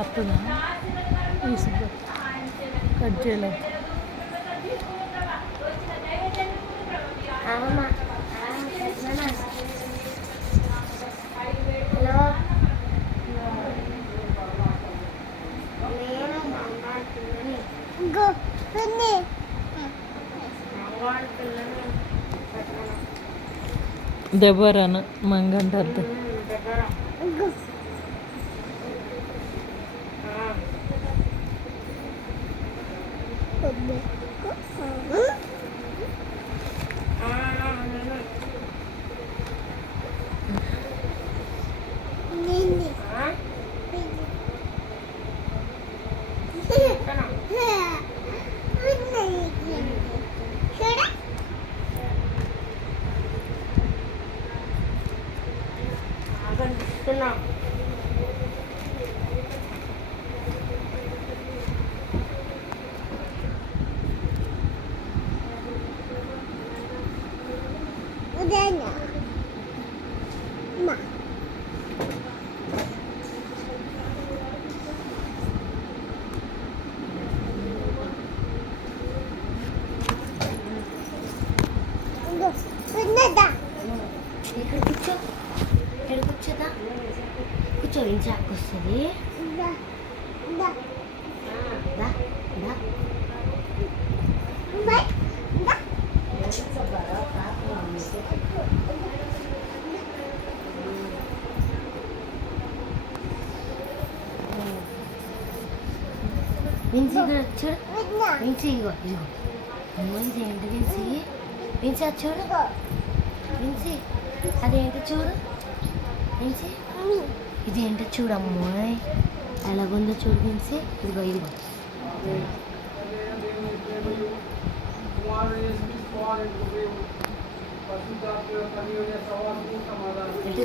అత్తదా తీసుకు కట్ చేయలేదు. దెబ్బరాను మంగంటారు. Udahnya, ma. Udah dah. ఇక్కడ కూర్చో, ఇక్కడ కూర్చోదా, కూర్చో ఇంచి వస్తుంది. Udah, udah. దా దా Baik, udah. విన్సీ ఇక్కడ చూడు, Udah. విన్సీ ఇగో ఇగో విన్సీ ఏంటి విన్సీ, విన్సీ అది చూడు, విన్సీ అదేంటి చూడు, విన్సీ ఇదేంటో చూడమ్మాయి ఎలాగుందో చూడు విన్సీ, ఇదిగో ఇదిగో ఇటు.